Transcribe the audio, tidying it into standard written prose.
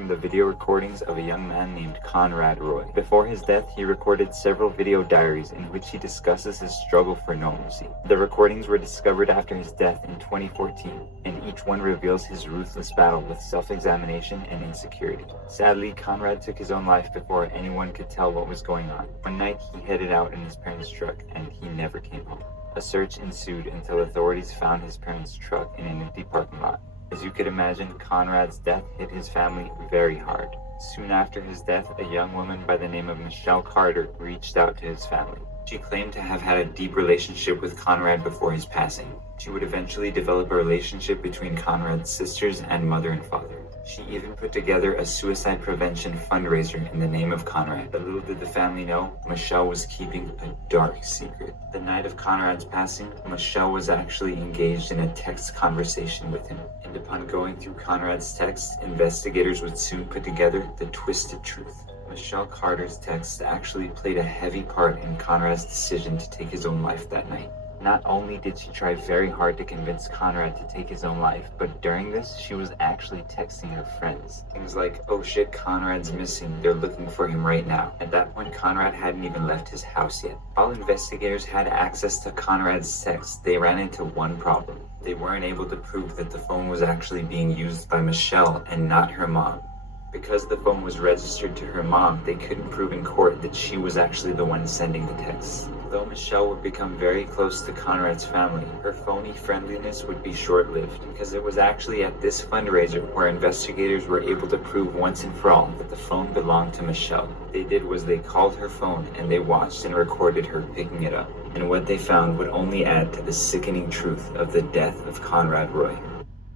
from the video recordings of a young man named Conrad Roy. Before his death, he recorded several video diaries in which he discusses his struggle for normalcy. The recordings were discovered after his death in 2014, and each one reveals his ruthless battle with self-examination and insecurity. Sadly, Conrad took his own life before anyone could tell what was going on. One night, he headed out in his parents' truck, and he never came home. A search ensued until authorities found his parents' truck in an empty parking lot. As you could imagine, Conrad's death hit his family very hard. Soon after his death, a young woman by the name of Michelle Carter reached out to his family. She claimed to have had a deep relationship with Conrad before his passing. She would eventually develop a relationship between Conrad's sisters and mother and father. She even put together a suicide prevention fundraiser in the name of Conrad. But little did the family know, Michelle was keeping a dark secret. The night of Conrad's passing, Michelle was actually engaged in a text conversation with him. And upon going through Conrad's texts, investigators would soon put together the twisted truth. Michelle Carter's texts actually played a heavy part in Conrad's decision to take his own life that night. Not only did she try very hard to convince Conrad to take his own life, but during this, she was actually texting her friends. Things like, "Oh shit, Conrad's missing, they're looking for him right now." At that point, Conrad hadn't even left his house yet. While investigators had access to Conrad's texts, they ran into one problem. They weren't able to prove that the phone was actually being used by Michelle and not her mom. Because the phone was registered to her mom, they couldn't prove in court that she was actually the one sending the texts. Though Michelle would become very close to Conrad's family, her phony friendliness would be short-lived, because it was actually at this fundraiser where investigators were able to prove once and for all that the phone belonged to Michelle. What they did was they called her phone and they watched and recorded her picking it up. And what they found would only add to the sickening truth of the death of Conrad Roy.